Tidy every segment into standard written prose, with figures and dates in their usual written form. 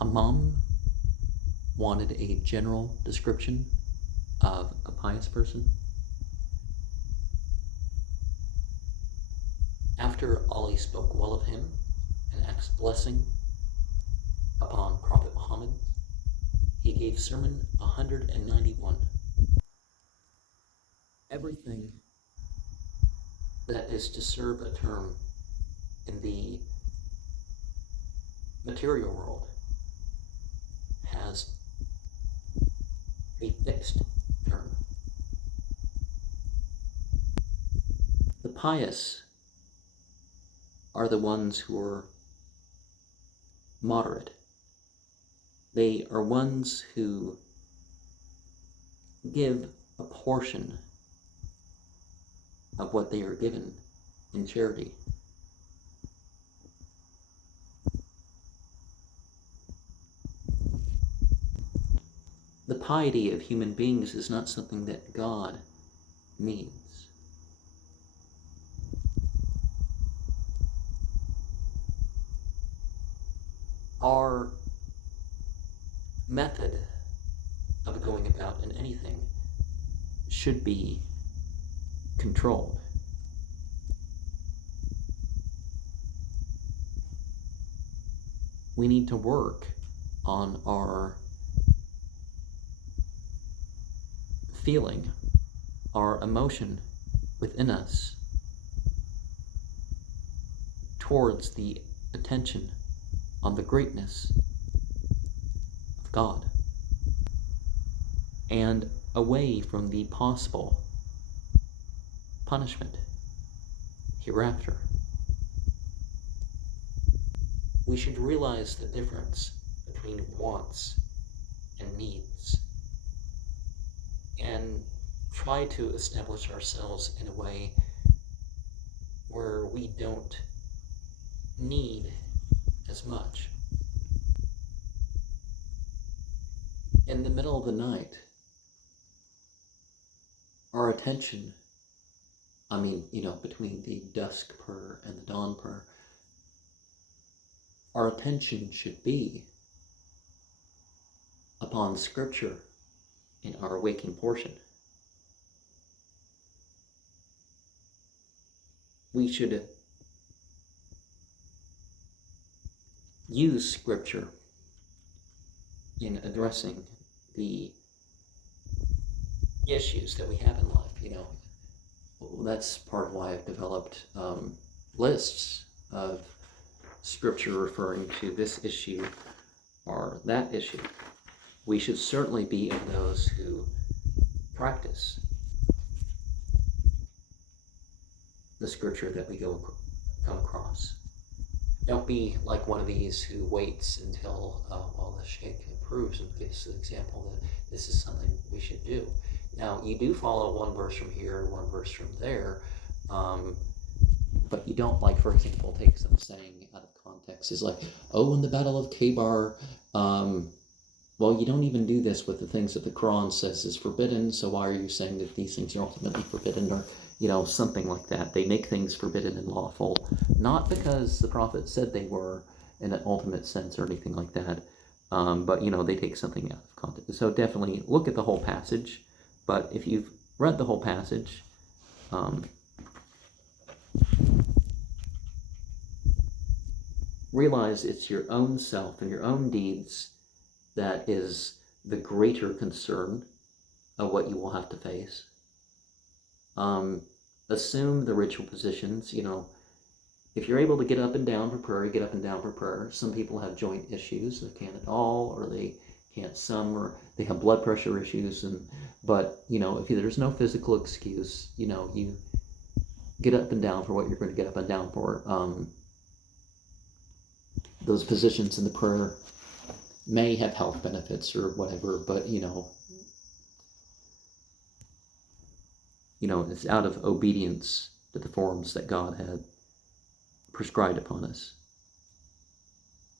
Hammam wanted a general description of a pious person. After Ali spoke well of him and asked blessing upon Prophet Muhammad, he gave sermon 191. Everything that is to serve a term in the material world has a fixed term. The pious are the ones who are moderate. They are ones who give a portion of what they are given in charity. The piety of human beings is not something that God needs. Our method of going about in anything should be controlled. We need to work on our feeling, our emotion within us towards the attention on the greatness of God and away from the possible punishment hereafter. We should realize the difference between wants and needs and try to establish ourselves in a way where we don't need as much. In the middle of the night, our attention, between the dusk prayer and the dawn prayer, our attention should be upon Scripture in our waking portion. We should use Scripture in addressing the issues that we have in life. That's part of why I've developed lists of Scripture referring to this issue or that issue. We should certainly be of those who practice the Scripture that we come across. Don't be like one of these who waits until the Sheikh approves and gives an example that this is something we should do. Now, you do follow one verse from here, one verse from there, but you don't, for example, take some saying out of context. It's like, in the Battle of Khaybar, you don't even do this with the things that the Quran says is forbidden, so why are you saying that these things are ultimately forbidden? Or, something like that. They make things forbidden and lawful, not because the Prophet said they were in an ultimate sense or anything like that, but, they take something out of context. So definitely look at the whole passage, but if you've read the whole passage, realize it's your own self and your own deeds that is the greater concern of what you will have to face. Assume the ritual positions. If you're able to get up and down for prayer, get up and down for prayer. Some people have joint issues, they can't at all, or they can't some, or they have blood pressure issues. But if there's no physical excuse, you get up and down for what you're going to get up and down for. Those positions in the prayer may have health benefits or whatever, but it's out of obedience to the forms that God had prescribed upon us.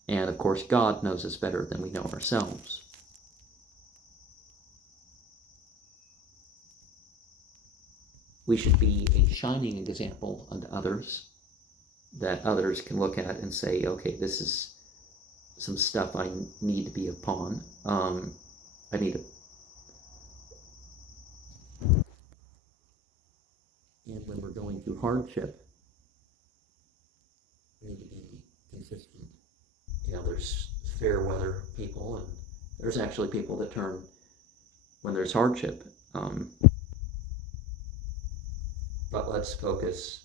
And of course, God knows us better than we know ourselves. We should be a shining example unto others that others can look at and say, okay, this is some stuff I need to be upon. I need to, and when we're going through hardship, we need to be consistent. There's fair weather people, and there's actually people that turn when there's hardship. But let's focus.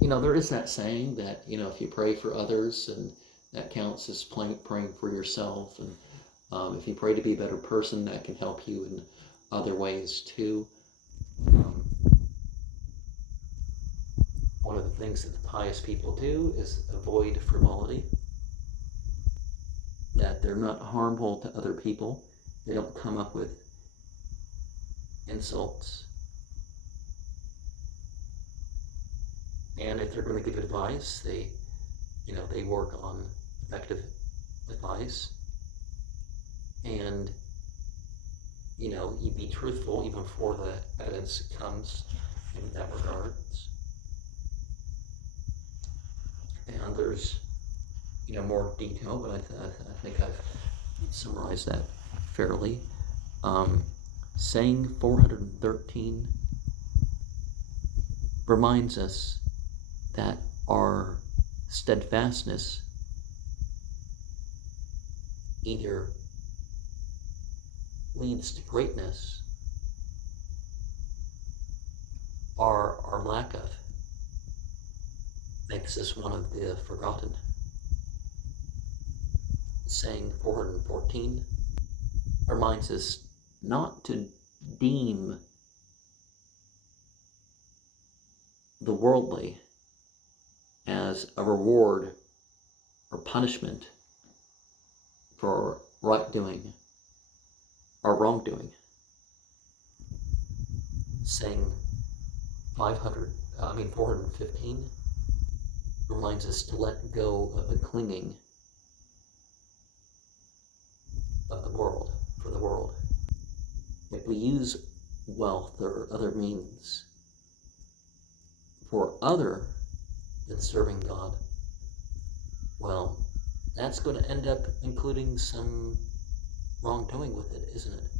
There is that saying that, if you pray for others, and that counts as praying for yourself. And if you pray to be a better person, that can help you in other ways too. One of the things that the pious people do is avoid frivolity, that they're not harmful to other people. They don't come up with insults. And if they're going to give advice, they work on effective advice. And, you be truthful even before the evidence comes in that regards. And there's, more detail, but I think I've summarized that fairly. Saying 413 reminds us that our steadfastness either leads to greatness or our lack of makes us one of the forgotten. Saying 414 reminds us not to deem the worldly as a reward or punishment for right doing or wrongdoing. Saying 415 reminds us to let go of the clinging of the world for the world. If we use wealth or other means for other than serving God, well, that's going to end up including some wrongdoing with it, isn't it?